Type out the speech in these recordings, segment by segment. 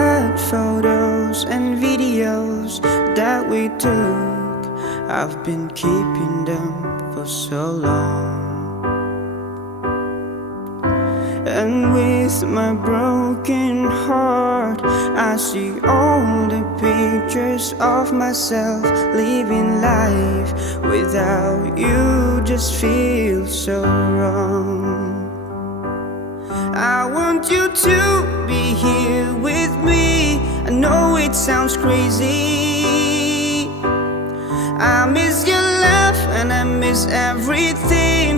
at photos and videos that we took. I've been keeping them for so long. And with my broken heart, I see all the pictures of myself living life without you. Just feels so wrong. I want you to be here with me. I know it sounds crazy. I miss your laugh and I miss everything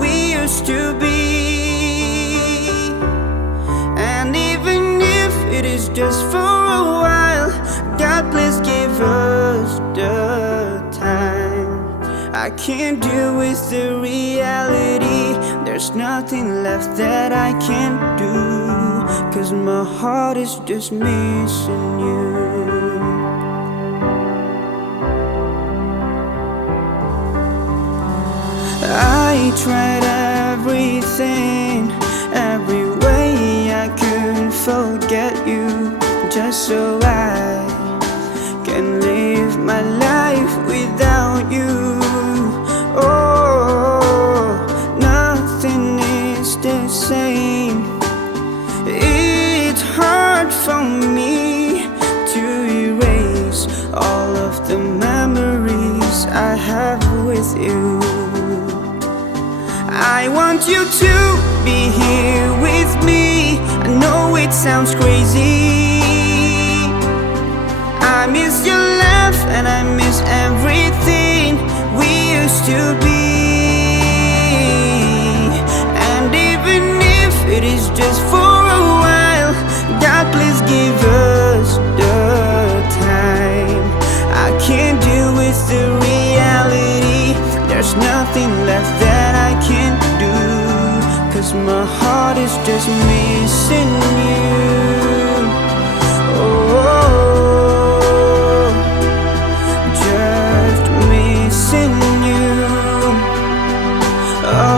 we used to be. And even if it is just for a while, God please give us the time. I can't deal with the reality. There's nothing left that I can't do, 'cause my heart is just missing you. I tried everything, every way I could forget you, just so I can live my life without you. Oh, nothing is the same. It's hard for me to erase all of the memories I have with you. I want you to be here with me. I know it sounds crazy. I miss your laugh and I miss everything we used to be. And even if it is just for a while, God please give us the time. I can't deal with the reality. There's nothing left that I can't do, 'cause my heart is just missing you. Oh, just missing you. Oh,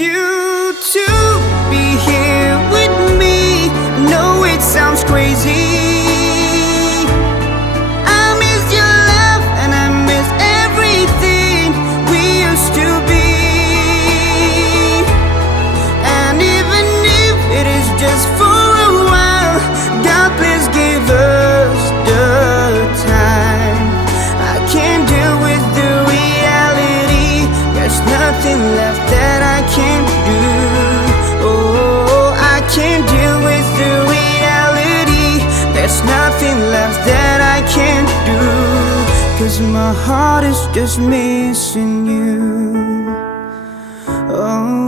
you to be here with me. No, it sounds crazy. I miss your laugh and I miss everything we used to be. And even if it is just for a while, God please give us the time. I can't deal with the reality. There's nothing left that I can't do. Oh, I can't deal with the reality. There's nothing left that I can't do, 'cause my heart is just missing you. Oh,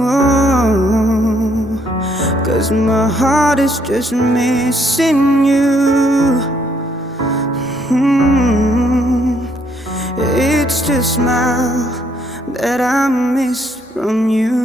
'cause my heart is just missing you. It's the smile that I miss from you.